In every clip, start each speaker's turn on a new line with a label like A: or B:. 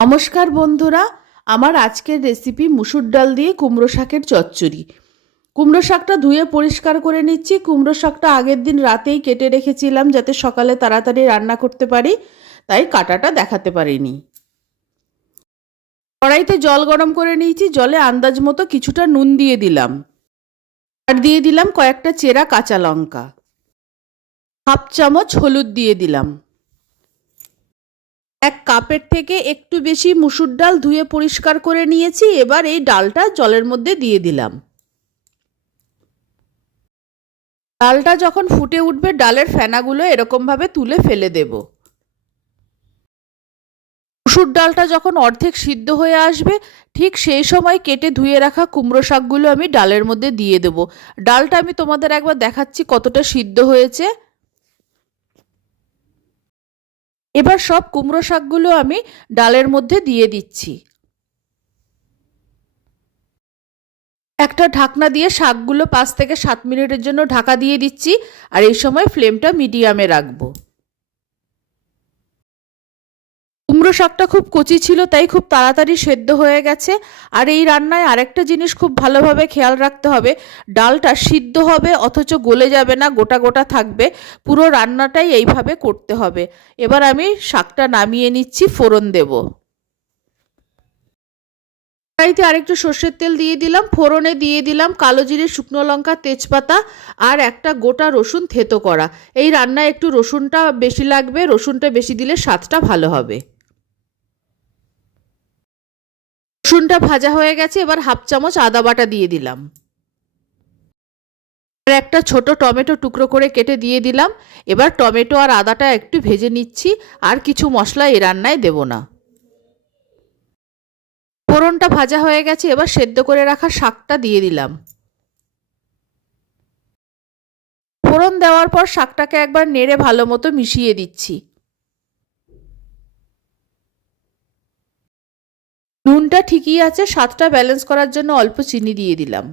A: নমস্কার বন্ধুরা, আমার আজকের রেসিপি মুসুর ডাল দিয়ে কুমড়ো শাকের চচ্চড়ি। কুমড়ো শাকটা ধুয়ে পরিষ্কার করে নিচ্ছি। কুমড়ো শাকটা আগের দিন রাতেই কেটে রেখেছিলাম যাতে সকালে তাড়াতাড়ি রান্না করতে পারি, তাই কাটাটা দেখাতে পারিনি। কড়াইতে জল গরম করে নিয়েছি, জলে আন্দাজ মতো কিছুটা নুন দিয়ে দিলাম। আর দিয়ে দিলাম কয়েকটা চেরা কাঁচা লঙ্কা। হাফ চামচ হলুদ দিয়ে দিলাম। এক কাপের থেকে একটু বেশি মুসুর ডাল ধুয়ে পরিষ্কার করে নিয়েছি। এবার এই ডালটা জলের মধ্যে দিয়ে দিলাম। ডালটা যখন ফুটে উঠবে, ডালের ফেনাগুলো এরকমভাবে তুলে ফেলে দেব। মুসুর ডালটা যখন অর্ধেক সিদ্ধ হয়ে আসবে, ঠিক সেই সময় কেটে ধুয়ে রাখা কুমড়ো শাকগুলো আমি ডালের মধ্যে দিয়ে দেব। ডালটা আমি তোমাদের একবার দেখাচ্ছি কতটা সিদ্ধ হয়েছে। এবার সব কুমড়ো শাকগুলো আমি ডালের মধ্যে দিয়ে দিচ্ছি। একটা ঢাকনা দিয়ে শাকগুলো পাঁচ থেকে সাত মিনিটের জন্য ঢাকা দিয়ে দিচ্ছি আর এই সময় ফ্লেমটা মিডিয়ামে রাখব। কুমড়ো শাকটা খুব কচি ছিল, তাই খুব তাড়াতাড়ি সেদ্ধ হয়ে গেছে। আর এই রান্নায় আরেকটা জিনিস খুব ভালোভাবে খেয়াল রাখতে হবে, ডালটা সিদ্ধ হবে অথচ গলে যাবে না, গোটা গোটা থাকবে। পুরো রান্নাটাই এইভাবে করতে হবে। এবার আমি শাকটা নামিয়ে নিচ্ছি, ফোড়ন দেব। কড়াইতে আরেকটু সর্ষের তেল দিয়ে দিলাম, ফোড়নে দিয়ে দিলাম কালো জিরে, শুকনো লঙ্কা, তেজপাতা আর একটা গোটা রসুন থেতো করা। এই রান্নায় একটু রসুনটা বেশি লাগবে, রসুনটা বেশি দিলে স্বাদটা ভালো হবে। রসুনটা ভাজা হয়ে গেছে, এবার হাফ চামচ আদা বাটা দিয়ে দিলাম। আর একটা ছোট টমেটো টুকরো করে কেটে দিয়ে দিলাম। এবার টমেটো আর আদাটা একটু ভেজে নিচ্ছি, আর কিছু মশলা এ রান্নায় দেব না। ফোড়নটা ভাজা হয়ে গেছে, এবার সেদ্ধ করে রাখা শাকটা দিয়ে দিলাম। ফোড়ন দেওয়ার পর শাকটাকে একবার নেড়ে ভালো মতো মিশিয়ে দিচ্ছি। নুনটা ঠিকই আছে, স্বাদটা ব্যালেন্স করার জন্য অল্প চিনি দিয়ে দিলাম।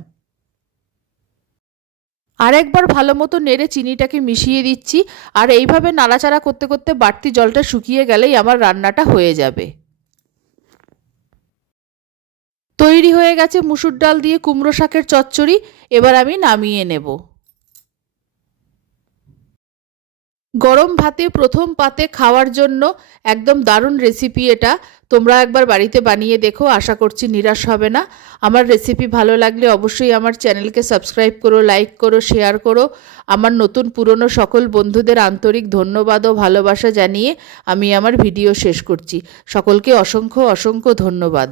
A: আরেকবার ভালো মতো নেড়ে চিনিটাকে মিশিয়ে দিচ্ছি, আর এইভাবে নাড়াচাড়া করতে করতে বাড়তি জলটা শুকিয়ে গেলেই আমার রান্নাটা হয়ে যাবে। তৈরি হয়ে গেছে মুসুর ডাল দিয়ে কুমড়ো শাকের চচ্চড়ি, এবার আমি নামিয়ে নেব। গরম ভাতে প্রথম পাতে খাওয়ার জন্য একদম দারুণ রেসিপি এটা। তোমরা একবার বাড়িতে বানিয়ে দেখো, আশা করছি নিরাশ হবে না। আমার রেসিপি ভালো লাগলে অবশ্যই আমার চ্যানেলকে সাবস্ক্রাইব করো লাইক করো শেয়ার করো। আমার নতুন পুরনো সকল বন্ধুদের আন্তরিক ধন্যবাদ ও ভালোবাসা জানিয়ে আমি আমার ভিডিও শেষ করছি। সকলকে অসংখ্য অসংখ্য ধন্যবাদ।